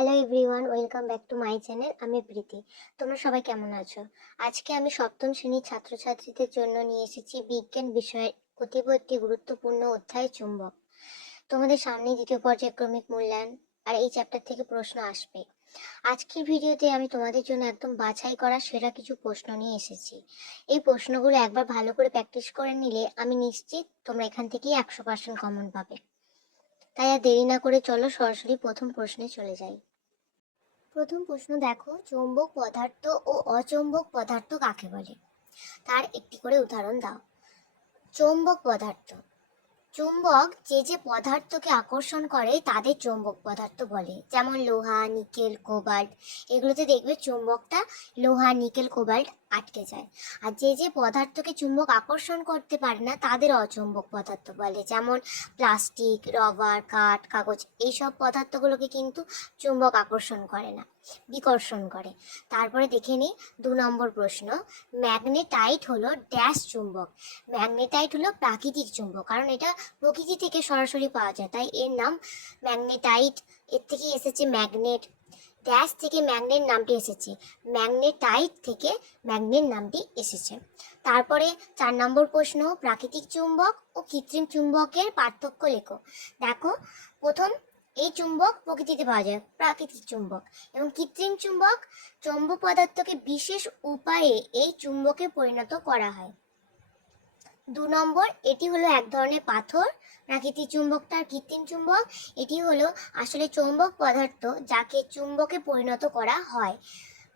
Hello everyone, welcome back to my channel. আমি প্রীতি। তোমরা সবাই কেমন আছো? আজকে আমি সপ্তম শ্রেণীর ছাত্রছাত্রীদের জন্য নিয়ে এসেছি বিজ্ঞান বিষয়ের অতীব একটি গুরুত্বপূর্ণ অধ্যায় চুম্বক। তোমাদের সামনে দ্বিতীয় পর্যায়ক্রমিক মূল্যায়ন, আর এই চ্যাপ্টার থেকে প্রশ্ন আসবে। আজকের ভিডিওতে আমি তোমাদের জন্য একদম বাছাই করা সেরা কিছু প্রশ্ন নিয়ে এসেছি। এই প্রশ্নগুলো একবার ভালো করে প্র্যাকটিস করে নিলে আমি নিশ্চিত তোমরা এখান থেকেই 100% কমন পাবে। তাই আর দেরি না করে চলো সরাসরি প্রথম প্রশ্নে চলে যাই। প্রথম প্রশ্ন দেখো, চৌম্বক পদার্থ ও অচৌম্বক পদার্থ কাকে বলে? তার একটি করে উদাহরণ দাও। চৌম্বক পদার্থ, চুম্বক যে যে পদার্থকে আকর্ষণ করে তাদের চৌম্বক পদার্থ বলে। যেমন লোহা, নিকেল, কোবাল্ট, এগুলোতে দেখবে চুম্বকটা লোহা, নিকেল, কোবাল্ট আটকে যায়। আর যে যে পদার্থকে চুম্বক আকর্ষণ করতে পারে না তাদের অচৌম্বক পদার্থ বলে। যেমন প্লাস্টিক, রবার, কাঠ, কাগজ, এইসব পদার্থগুলোকে কিন্তু চুম্বক আকর্ষণ করে না, বিকর্ষণ করে। তারপরে দেখে নিই 2 নম্বর প্রশ্ন। ম্যাগনেটাইট হলো ড্যাশ চুম্বক। ম্যাগনেটাইট হলো প্রাকৃতিক চুম্বক, কারণ এটা প্রকৃতি থেকে সরাসরি পাওয়া যায়, তাই এর নাম ম্যাগনেটাইট। এর থেকে এসেছে ম্যাগনেট। ড্যাশ থেকে ম্যাগনেট নামটি এসেছে, ম্যাগনেটাইট থেকে ম্যাগনেট নামটি এসেছে। তারপরে 4 নম্বর প্রশ্ন, প্রাকৃতিক চুম্বক ও কৃত্রিম চুম্বকের পার্থক্য লেখো। দেখো, প্রথম, এই চুম্বক প্রকৃতিতে পাওয়া যায়, প্রাকৃতিক চুম্বক। এবং কৃত্রিম চুম্বক, চৌম্বক পদার্থকে বিশেষ উপায়ে এই চুম্বকে পরিণত করা হয়। 2 নম্বর, এটি হলো এক ধরনের পাথর। প্রাকৃতিক চুম্বকটা আর কৃত্রিম চুম্বক, এটি হলো আসলে চৌম্বক পদার্থ যাকে চুম্বকে পরিণত করা হয়।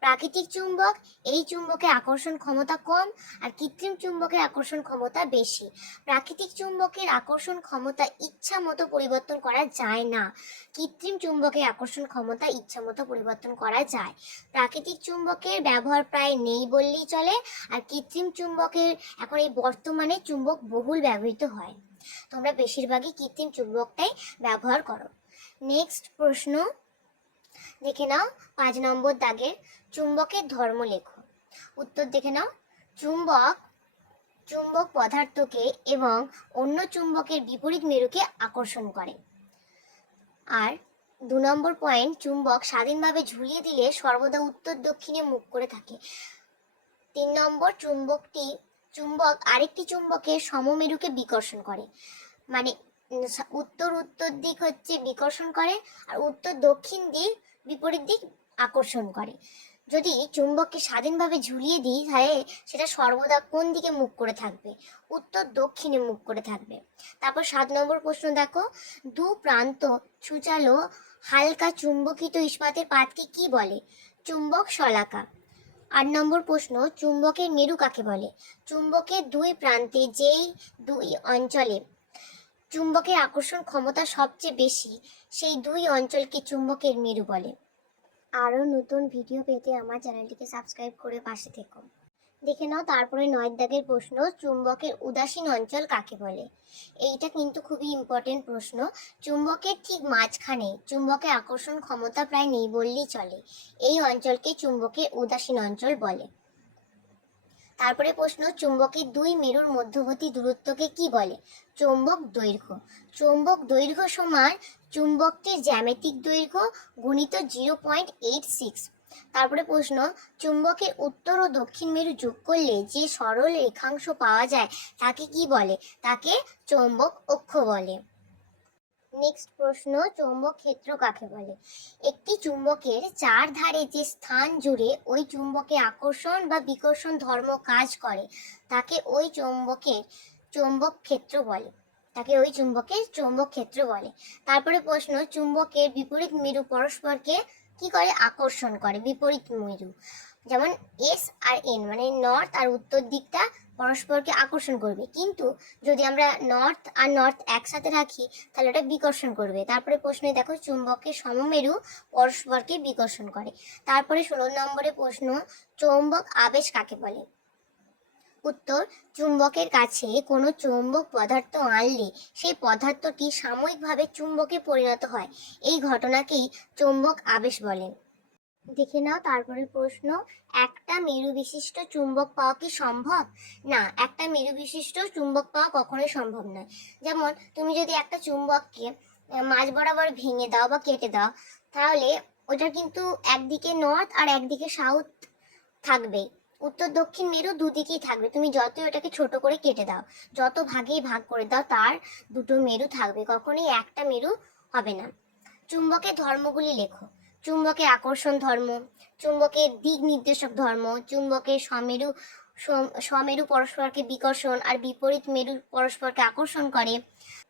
প্রাকৃতিক চুম্বক, এই চুম্বকের আকর্ষণ ক্ষমতা কম, আর কৃত্রিম চুম্বকের আকর্ষণ ক্ষমতা বেশি। প্রাকৃতিক চুম্বকের আকর্ষণ ক্ষমতা ইচ্ছা মতো পরিবর্তন করা যায় না, কৃত্রিম চুম্বকের আকর্ষণ ক্ষমতা ইচ্ছা মতো পরিবর্তন করা যায়। প্রাকৃতিক চুম্বকের ব্যবহার প্রায় নেই বললেই চলে, আর কৃত্রিম চুম্বকের এখন এই বর্তমানে চুম্বক বহুল ব্যবহৃত হয়। তোমরা বেশিরভাগই কৃত্রিম চুম্বকটাই ব্যবহার করো। নেক্সট প্রশ্ন দেখে নাও, 5 নম্বর দাগের, চুম্বকের ধর্ম লেখো। উত্তর দেখে নাও। চুম্বক চুম্বক পদার্থকে এবং অন্য চুম্বকের বিপরীত মেরুকে আকর্ষণ করে। আর 2 নম্বর পয়েন্ট, চুম্বক স্বাধীনভাবে ঝুলিয়ে দিলে সর্বদা উত্তর দক্ষিণে মুখ করে থাকে। 3 নম্বর, চুম্বক আরেকটি চুম্বকের সমমেরুকে বিকর্ষণ করে। মানে উত্তর উত্তর দিক হচ্ছে বিকর্ষণ করে, আর উত্তর দক্ষিণ দিক বিপরীত দিক আকর্ষণ করে। যদি চুম্বককে স্বাধীনভাবে ঝুলিয়ে দিই তাহলে সেটা সর্বদা কোন দিকে মুখ করে থাকবে? উত্তর দক্ষিণে মুখ করে থাকবে। তারপর 7 নম্বর প্রশ্ন দেখো, দু প্রান্ত ছুচালো হালকা চুম্বকিত ইস্পাতের পাতকে কি বলে? চুম্বক শলাকা। 8 নম্বর প্রশ্ন, চুম্বকের মেরু কাকে বলে? চুম্বকের দুই প্রান্তে যেই দুই অঞ্চলে চুম্বকের আকর্ষণ ক্ষমতা সবচেয়ে বেশি, সেই দুই অঞ্চলকে চুম্বকের মেরু বলে। আরও নতুন ভিডিও পেতে আমার চ্যানেলটিকে সাবস্ক্রাইব করে পাশে থেকো। দেখে নাও তারপরে 9 দাগের প্রশ্ন, চুম্বকের উদাসীন অঞ্চল কাকে বলে? এইটা কিন্তু খুবই ইম্পর্টেন্ট প্রশ্ন। চুম্বকের ঠিক মাঝখানে চুম্বকের আকর্ষণ ক্ষমতা প্রায় নেই বললেই চলে, এই অঞ্চলকে চুম্বকের উদাসীন অঞ্চল বলে। তারপরে প্রশ্ন, চুম্বকের দুই মেরুর মধ্যবর্তী দূরত্বকে কি বলে? চৌম্বক দৈর্ঘ্য। চৌম্বক দৈর্ঘ্য সমান চুম্বকটির জ্যামিতিক দৈর্ঘ্য গুণিত 0.86। তারপরে প্রশ্ন, চুম্বকের উত্তর ও দক্ষিণ মেরু যোগ করলে যে সরল রেখাংশ পাওয়া যায় তাকে কি বলে? তাকে চৌম্বক অক্ষ বলে। নেক্সট প্রশ্ন, চৌম্বক ক্ষেত্র কাকে বলে? একটি চুম্বকের চার ধারে যে স্থান জুড়ে ওই চুম্বকের আকর্ষণ বা বিকর্ষণ ধর্ম কাজ করে তাকে ওই চুম্বকের চৌম্বক ক্ষেত্র বলে। তারপরে প্রশ্ন, চুম্বকের বিপরীত মেরু পরস্পরকে কি করে? আকর্ষণ করে। বিপরীত মেরু যেমন এস আর এন, মানে নর্থ আর উত্তর দিকটা পরস্পরকে আকর্ষণ করবে, কিন্তু যদি আমরা নর্থ আর নর্থ একসাথে রাখি তাহলে ওটা বিকর্ষণ করবে। তারপরে প্রশ্নে দেখো, চুম্বকের সমমেরু পরস্পরকে বিকর্ষণ করে। তারপরে 16 নম্বরে প্রশ্ন, চৌম্বক আবেশ কাকে বলে? উত্তর, চুম্বকের কাছে কোনো চৌম্বক পদার্থ আনলে সেই পদার্থটি সাময়িকভাবে চুম্বকে পরিণত হয়, এই ঘটনাকেই চৌম্বক আবেশ বলে। দেখে নাও তারপরে প্রশ্ন, একটা মেরু বিশিষ্ট চুম্বক পাওয়া কি সম্ভব? না, একটা মেরু বিশিষ্ট চুম্বক পাওয়া কখনোই সম্ভব নয়। যেমন তুমি যদি একটা চুম্বককে মাঝ বরাবর ভেঙে দাও বা কেটে দাও, তাহলে ওটার কিন্তু একদিকে নর্থ আর একদিকে সাউথ থাকবে। উত্তর দক্ষিণ মেরু দুদিকেই থাকবে। তুমি যতই ওটাকে ছোট করে কেটে দাও, যত ভাগেই ভাগ করে দাও, তার দুটো মেরু থাকবে, কখনোই একটা মেরু হবে না। চুম্বকের ধর্মগুলি লেখো। চুম্বকের আকর্ষণ ধর্ম, চুম্বকের দিক নির্দেশক ধর্ম, চুম্বকের স্বমেরু পরস্পরকে বিকর্ষণ আর বিপরীত মেরু পরস্পরকে আকর্ষণ করে।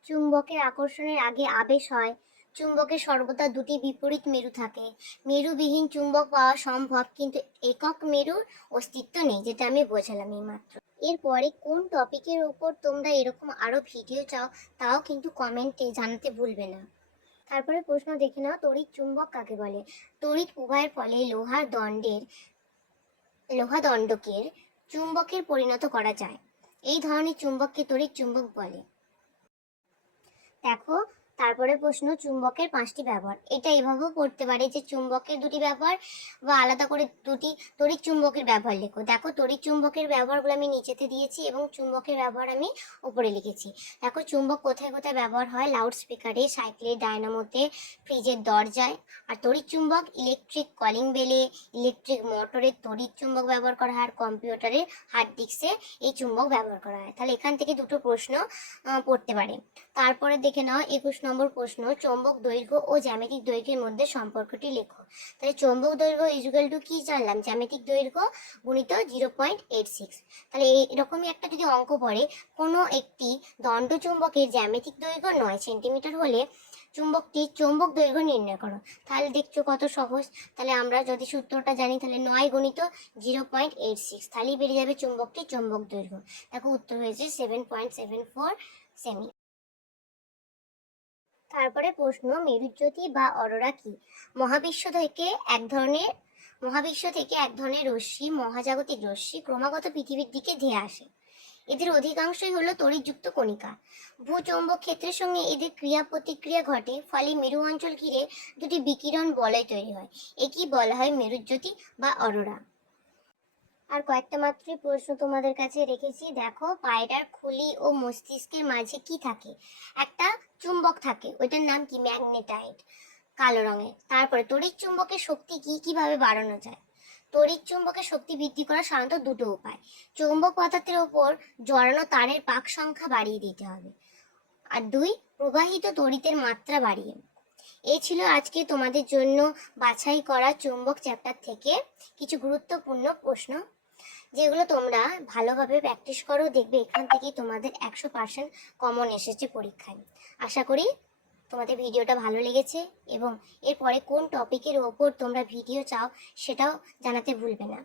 চুম্বকের আকর্ষণের আগে আবেশ হয়। চুম্বকের সর্বদা দুটি বিপরীত মেরু থাকে। মেরুবিহীন চুম্বক পাওয়া সম্ভব, কিন্তু একক মেরুর অস্তিত্ব নেই, যেটা আমি বোঝালাম এইমাত্র। এরপরে কোন টপিকের উপর তোমরা এরকম আরো ভিডিও চাও, তাও কিন্তু কমেন্টে জানাতে ভুলবে না। তারপরে প্রশ্ন দেখে নাও, তড়িৎ চুম্বক কাকে বলে? তড়িৎ প্রবাহের ফলে লোহা দণ্ডকের চুম্বকের পরিণত করা যায়। এই ধরনের চুম্বককে তড়িৎ চুম্বক বলে। দেখো, তারপরে প্রশ্ন, চুম্বকের 5টি ব্যবহার। এটা এভাবেও পড়তে পারে যে চুম্বকের 2টি ব্যবহার, বা আলাদা করে 2টি তড়িৎ চুম্বকের ব্যবহার লেখো। দেখো, তড়িৎ চুম্বকের ব্যবহারগুলো আমি নিচেতে দিয়েছি এবং চুম্বকের ব্যবহার আমি উপরে লিখেছি। দেখো, চুম্বক কোথায় কোথায় ব্যবহার হয়: লাউড স্পিকারে, সাইকেলের ডায়নামোতে, ফ্রিজের দরজায়। আর তড়িৎ চুম্বক ইলেকট্রিক কলিং বেলে, ইলেকট্রিক মোটরে তড়িৎ চুম্বক ব্যবহার করা হয়, আর কম্পিউটারের হার্ড ডিস্কে এই চুম্বক ব্যবহার করা হয়। তাহলে এখান থেকে দুটো প্রশ্ন পড়তে পারে। তারপরে দেখে নাও 21 নম্বর প্রশ্ন, চৌম্বক দৈর্ঘ্য ও জ্যামিতিক দৈর্ঘ্যের মধ্যে সম্পর্কটি লেখো। তাহলে চৌম্বক দৈর্ঘ্য ইকুয়াল টু কি জানলাম? জ্যামিতিক দৈর্ঘ্য গুণিত 0.86। তাহলে এরকমই একটা যদি অঙ্ক পড়ে, কোনো একটি দণ্ড চুম্বকের জ্যামিতিক দৈর্ঘ্য 9 সেন্টিমিটার হলে চুম্বকটির চৌম্বক দৈর্ঘ্য নির্ণয় করো। তাহলে দেখছো কত সহজ। তাহলে আমরা যদি সূত্রটা জানি, তাহলে 9 গুণিত 0.86, তাহলেই বেরিয়ে যাবে চুম্বকটির চৌম্বক দৈর্ঘ্য। দেখো, উত্তর হয়েছে 7.74 সেমি। তারপরে প্রশ্ন, মেরুজ্যোতি বা অরোরা কি? মহাবিশ্ব থেকে এক ধরনের রশ্মি, মহাজাগতিক রশ্মি, ক্রমাগত পৃথিবীর দিকে ধেয়ে আসে। এদের অধিকাংশই হলো তড়িৎযুক্ত কণিকা। ভূচৌম্বক ক্ষেত্রের সঙ্গে এদের ক্রিয়া প্রতিক্রিয়া ঘটে, ফলে মেরু অঞ্চল ঘিরে দুটি বিকিরণ বলয় তৈরি হয়। একেই বলা হয় মেরুজ্যোতি বা অরোরা। আর কয়েকটা মাত্রই প্রশ্ন তোমাদের কাছে রেখেছি। দেখো, পায়রার খুলি ও মস্তিষ্কের মাঝে কি থাকে? একটা চুম্বক থাকে, ওইটার নাম কি? ম্যাগনেটাইট, কালো রঙের। তারপরে তড়িৎ চুম্বকের শক্তি কিভাবে বাড়ানো যায়? তড়িৎ চুম্বকের শক্তি বৃদ্ধি করার সাধারণত দুটো উপায়: চৌম্বক পদার্থের ওপর জড়ানো তারের পাক সংখ্যা বাড়িয়ে দিতে হবে, আর 2, প্রবাহিত তড়িতের মাত্রা বাড়িয়ে। এই ছিল আজকে তোমাদের জন্য বাছাই করা চুম্বক চ্যাপ্টার থেকে কিছু গুরুত্বপূর্ণ প্রশ্ন, যেগুলো তোমরা ভালোভাবে প্র্যাকটিস করো। দেখবে এখান থেকেই তোমাদের 100% কমন এসেছে পরীক্ষায়। আশা করি তোমাদের ভিডিওটা ভালো লেগেছে, এবং এরপরে কোন টপিকের ওপর তোমরা ভিডিও চাও সেটাও জানাতে ভুলবে না।